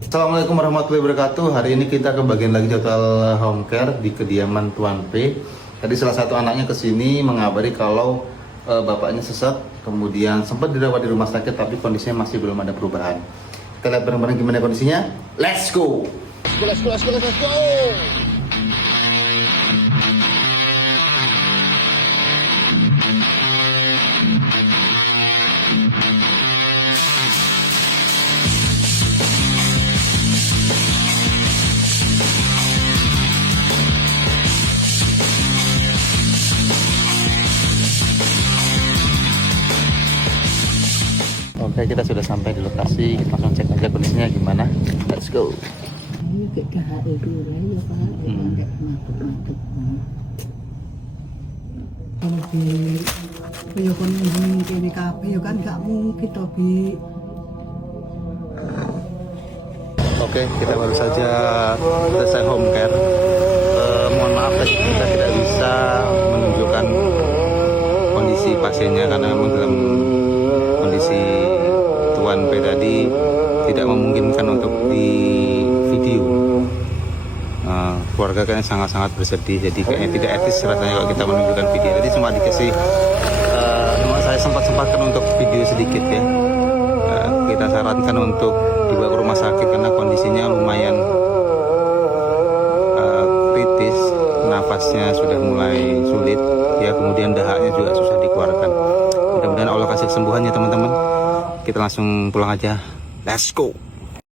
Assalamualaikum warahmatullahi wabarakatuh. Hari ini kita ke bagian lagi jadwal home care di kediaman Tuan P. Tadi salah satu anaknya kesini mengabari kalau bapaknya sesat, kemudian sempat dirawat di rumah sakit tapi kondisinya masih belum ada perubahan. Kita lihat bareng-bareng gimana kondisinya. Let's go. Let's go. Oke, kita sudah sampai di lokasi. Kita langsung cek aja kondisinya gimana. Let's go. Ini kayak KHE dulu ya Pak, nggak mabuk-mabuk. Kalau di ya kon ini kabeh ya kan nggak mungkin toh Bi. Oke, kita baru saja selesai home care. Mohon maaf tadi kita tidak bisa menunjukkan kondisi pasiennya karena memang dalam kondisi Tuan P tadi tidak memungkinkan untuk di video. Keluarga kan sangat-sangat bersedih, jadi kayaknya tidak etis rasanya kalau kita menunjukkan video. Jadi cuma dikasih, saya sempat-sempatkan untuk video sedikit ya. Kita sarankan untuk dibawa ke rumah sakit karena kondisinya lumayan kritis, nafasnya sudah mulai sulit, ya kemudian dahaknya juga susah dikeluarkan. Mudah-mudahan Allah kasih kesembuhan ya teman-teman. Kita langsung pulang aja. Let's go.